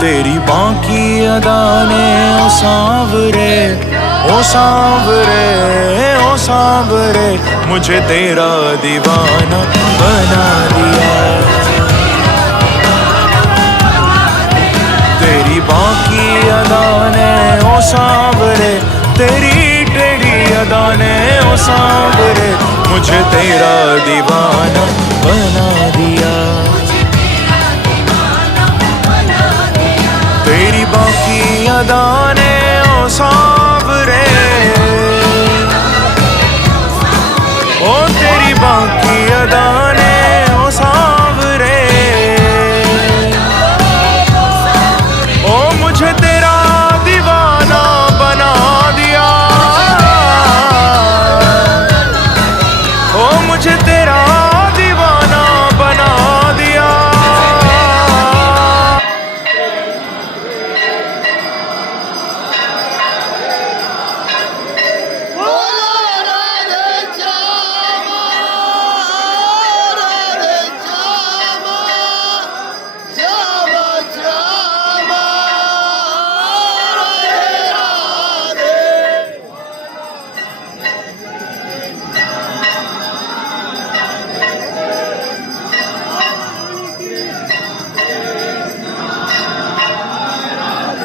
तेरी बाकी अदा ने ओ सांवरे, ओ सांवरे, ओ सांवरे, मुझे तेरा दीवाना बना दिया। तेरी बाकी अदा ने ओ सांवरे, तेरी टेढ़ी अदा ने ओ सांवरे, मुझे तेरा दीवाना बना दिया। तेरी बाकी अदा ने ओ सांवरे,